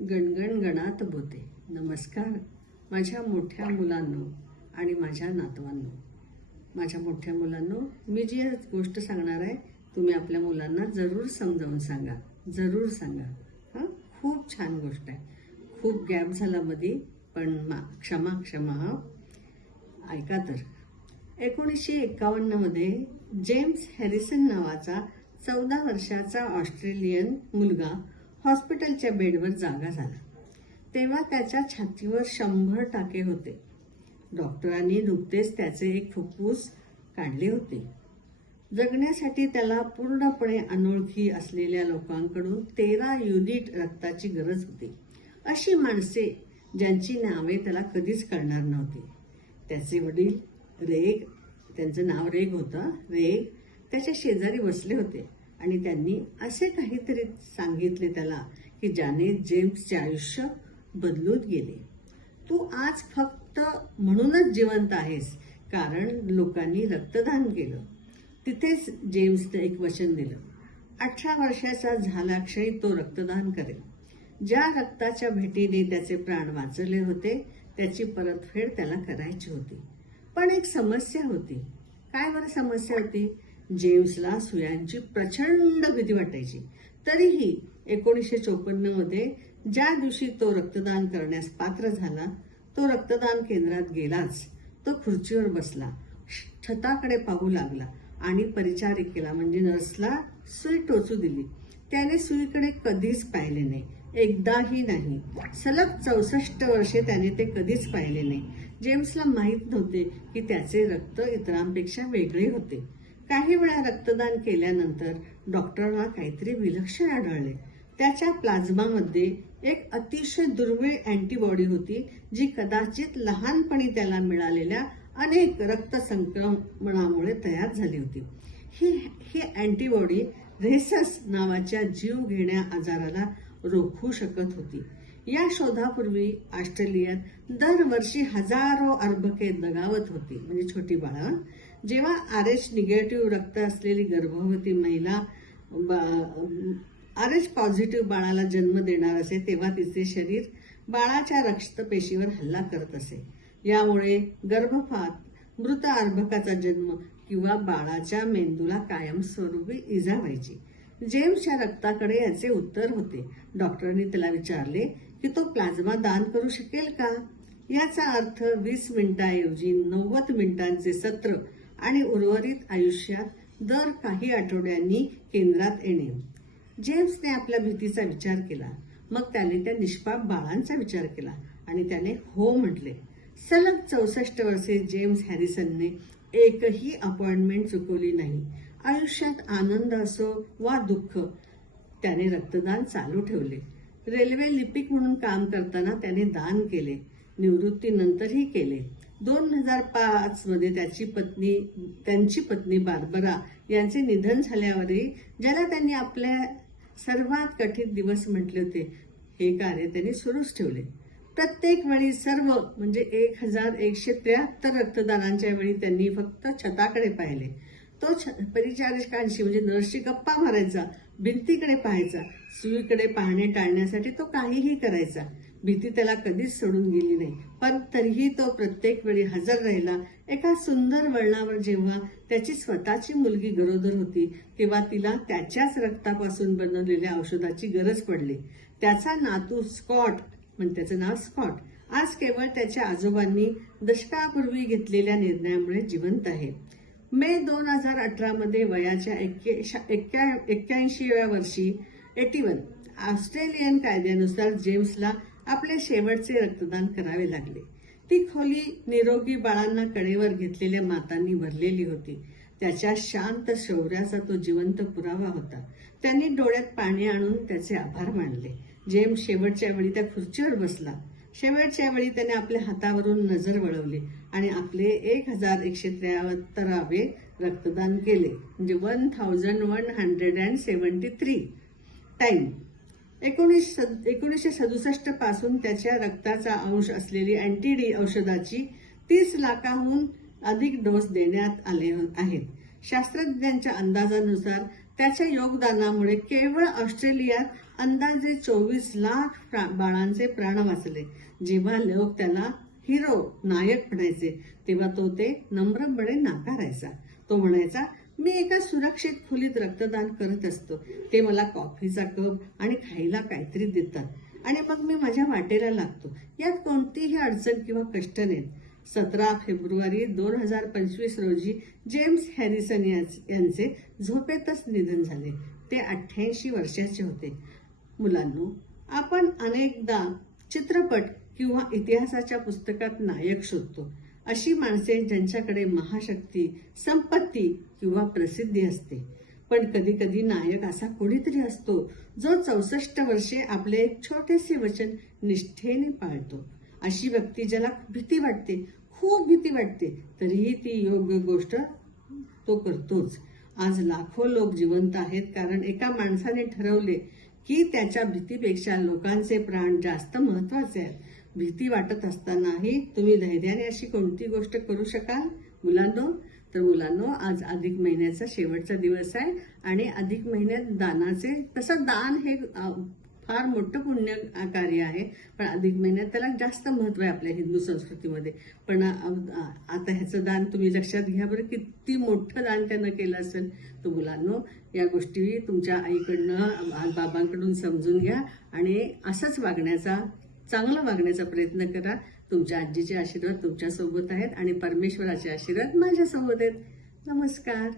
गणगण गणात बोते. नमस्कार माझ्या मोठ्या मुलांनो आणि माझ्या नातवांनो. माझ्या मोठ्या मुलांनो, मी जी गोष्ट सांगणार आहे तुम्ही आपल्या मुलांना जरूर समजावून सांगा, जरूर सांगा. हां, खूप छान गोष्ट आहे. खूप गॅप झाला मध्ये, पण क्षमा क्षमा. ऐका तर, 1951 मध्ये जेम्स हॅरिसन नावाचा 14 वर्षाचा ऑस्ट्रेलियन मुलगा हॉस्पिटलच्या बेडवर जागा झाला. तेव्हा त्याच्या छातीवर 100 टाके होते. डॉक्टरांनी नुकतेच त्याचे एक फुफ्फुस काढले होते. जगण्यासाठी त्याला पूर्णपणे अनोळखी असलेल्या लोकांकडून 13 युनिट रक्ताची गरज होती. अशी माणसे ज्यांची नावे त्याला कधीच कळणार नव्हती. त्याचे वडील रेग, त्यांचं नाव रेग होतं, रेग त्याच्या शेजारी बसले होते आणि त्यांनी असे काहीतरी सांगितले त्याला की ज्याने जेम्सचे आयुष्य बदलून गेले. तू आज फक्त म्हणूनच जिवंत आहेस कारण लोकांनी रक्तदान केलं. तिथेच जेम्सने एक वचन दिलं. 18 वर्षाचा झाल्याक्षयी तो रक्तदान करेल. ज्या रक्ताच्या भेटीने त्याचे प्राण वाचले होते त्याची परतफेड त्याला करायची होती. पण एक समस्या होती. काय बरं समस्या होती? जेम्सला सुयांची प्रचंड भीती वाटायची. तरीही 1954 मध्ये ज्या दिवशी तो रक्तदान करण्यास पात्र झाला, तो रक्तदान केंद्रात गेलाच. तो खुर्चीवर बसला, छताकडे पाहू लागला आणि परिचारिकेला म्हणजे नर्सला सुई टोचू दिली. त्याने सुईकडे कधीच पाहिले नाही, एकदाही नाही. सलग 64 वर्षे त्याने ते कधीच पाहिले नाही. जेम्सला माहीत नव्हते की त्याचे रक्त इतरांपेक्षा वेगळे होते. काही वेळा रक्तदान केल्यानंतर डॉक्टरला काहीतरी विलक्षण आढळले. त्याच्या प्लाझ्मामध्ये एक अतिशय दुर्मिळ अँटीबॉडी होती जी कदाचित लहानपणी त्याला मिळालेल्या अनेक रक्त संक्रमणामुळे तयार झाली होती. ही अँटीबॉडी रेसस नावाच्या जीवघेण्या आजाराला रोखू शकत होती. या शोधापूर्वी ऑस्ट्रेलियात दरवर्षी हजारो अर्भके दगावत होती, म्हणजे छोटी बाळं. जेव्हा RH निगेटिव्ह रक्त असलेली गर्भवती महिला RH पॉझिटिव्ह बाळाला जन्म देणार असे तेव्हा तिचे शरीर बाळाच्या रक्तपेशीवर हल्ला करत असे. यामुळे गर्भपात, मृत अर्भकाचा जन्म किंवा बाळाच्या मेंदूला कायमस्वरूपी इजा व्हायची. जेम्सच्या रक्ताकडे याचे उत्तर होते. डॉक्टरांनी त्याला विचारले की तो प्लाझ्मा दान करू शकेल का? याचा अर्थ 20 मिनिटांऐवजी 90 मिनिटांचे सत्र आणि उर्वरित आयुष्यात दर काही आठवड्यांनी केंद्रात येणे. जेम्सने आपल्या भीतीचा विचार केला. मग त्याने त्या निष्पाप बाळांचा विचार केला आणि त्याने हो म्हटले. सलग 64 वर्षे जेम्स हॅरिसनने एकही अपॉइंटमेंट चुकवली नाही. आयुष्यात आनंद असो वा दुःख, त्याने रक्तदान चालू ठेवले. रेल्वे लिपिक म्हणून काम करताना त्याने दान केले, निवृत्तीनंतरही केले. 2005 मध्ये त्यांची पत्नी बार्बरा यांचे निधन झाल्यावरही, ज्याला त्यांनी आपल्या सर्वात कठीण दिवस म्हटले होते, हे कार्य त्यांनी सुरूच ठेवले. प्रत्येक वेळी सर्व म्हणजे 1173 रक्तदानांच्या वेळी त्यांनी फक्त छताकडे पाहिले. तो परिचारिकांशी म्हणजे नर्सशी गप्पा मारायचा, भिंतीकडे पाहायचा. सुईकडे पाहणे टाळण्यासाठी तो काहीही करायचा. भीती त्याला कधीच सोडून गेली नाही, पण तरीही तो प्रत्येक वेळी हजर राहिला. एका सुंदर वळणावर जेव्हा त्याची स्वतःची मुलगी गरोदर होती तेव्हा तिला त्याच्याच रक्तापासून बनवलेल्या औषधाची गरज पडली. त्याचा नातू स्कॉट, म्हणजे त्याचं नाव स्कॉट, आज केवळ त्याच्या आजोबांनी दशकापूर्वी घेतलेल्या निर्णयामुळे जिवंत आहे. मे 2018 मध्ये वयाच्या 81व्या वर्षी 81 ऑस्ट्रेलियन कायद्यानुसार जेम्सला आपले शेवटचे रक्तदान करावे लागले. ती खोली निरोगी बाळांना कडेवर घेतलेल्या मातांनी भरलेली होती. त्याच्या शांत शौर्याचा तो जिवंत पुरावा होता. त्यांनी डोळ्यात पाणी आणून त्याचे आभार मानले. जेम्स शेवटच्या वेळी त्या खुर्चीवर बसला. शेवटच्या वेळी त्याने आपल्या हातावरून नजर वळवली आणि आपले 1173वे रक्तदान केले, म्हणजे 1173 टाइम. 1967 पासून त्याच्या रक्ताचा अंश असलेली अँटी-डी औषधाची 30 लाखाहून अधिक डोस देण्यात आले आहेत. शास्त्रज्ञांच्या अंदाजानुसार त्याच्या योगदानामुळे केवळ ऑस्ट्रेलियात अंदाजे 24 लाख बाळांचे प्राण वाचले. जेव्हा लोक त्याला हिरो नायक म्हणायचे तेव्हा तो ते नम्रपणे नाकारायचा. तो म्हणायचा, मी एका सुरक्षित खोलीत रक्तदान करत असतो. ते मला कॉफीचा कप आणि खायला काहीतरी देतात आणि मग मी माझ्या वाटेला लागतो. यात कोणतीही अडचण किंवा कष्ट नाहीत. 17 फेब्रुवारी 2025 रोजी जेम्स हॅरिसन यांचे झोपेतच निधन झाले. ते 88 वर्षाचे होते. मुलांनो, आपण अनेकदा चित्रपट किंवा इतिहासाच्या पुस्तकात नायक शोधतो. अशी माणसे ज्यांच्याकडे महाशक्ती, संपत्ती किंवा प्रसिद्धी असते. पण कधी कधी नायक असा कोणीतरी असतो जो 64 वर्षे आपले एक छोटेसे वचन निष्ठेने पाळतो. अशी व्यक्ती ज्याला भीती वाटते, खूप भीती वाटते, तरीही ती योग्य गोष्ट तो करतोच. आज लाखो लोक जिवंत आहेत कारण एका माणसाने ठरवले की त्याच्या भीतीपेक्षा लोकांचे प्राण जास्त महत्वाचे आहेत. भीती वाटत असतानाही तुम्ही धैर्याने अशी कोणती गोष्ट करू शकाल मुलांनो? आज अधिक महिन्याचा शेवटचा दिवस आहे आणि अधिक महिन्यात दानाचे, तसं दान हे फार मोठं पुण्य कार्य आहे, पण अधिक महिन्यात त्याला जास्त महत्व आहे आपल्या हिंदू संस्कृतीमध्ये. पण आता ह्याचं दान तुम्ही लक्षात घ्या बरं, किती मोठं दान त्यानं केलं असेल. तर मुलांनो, या गोष्टी तुमच्या आईकडनं, बाबांकडून समजून घ्या आणि असंच चांगलं वागण्याचा प्रयत्न करा. तुमच्या आजीचे आशीर्वाद तुमच्या सोबत आहेत आणि परमेश्वराचे आशीर्वाद माझ्या सोबत आहेत. नमस्कार.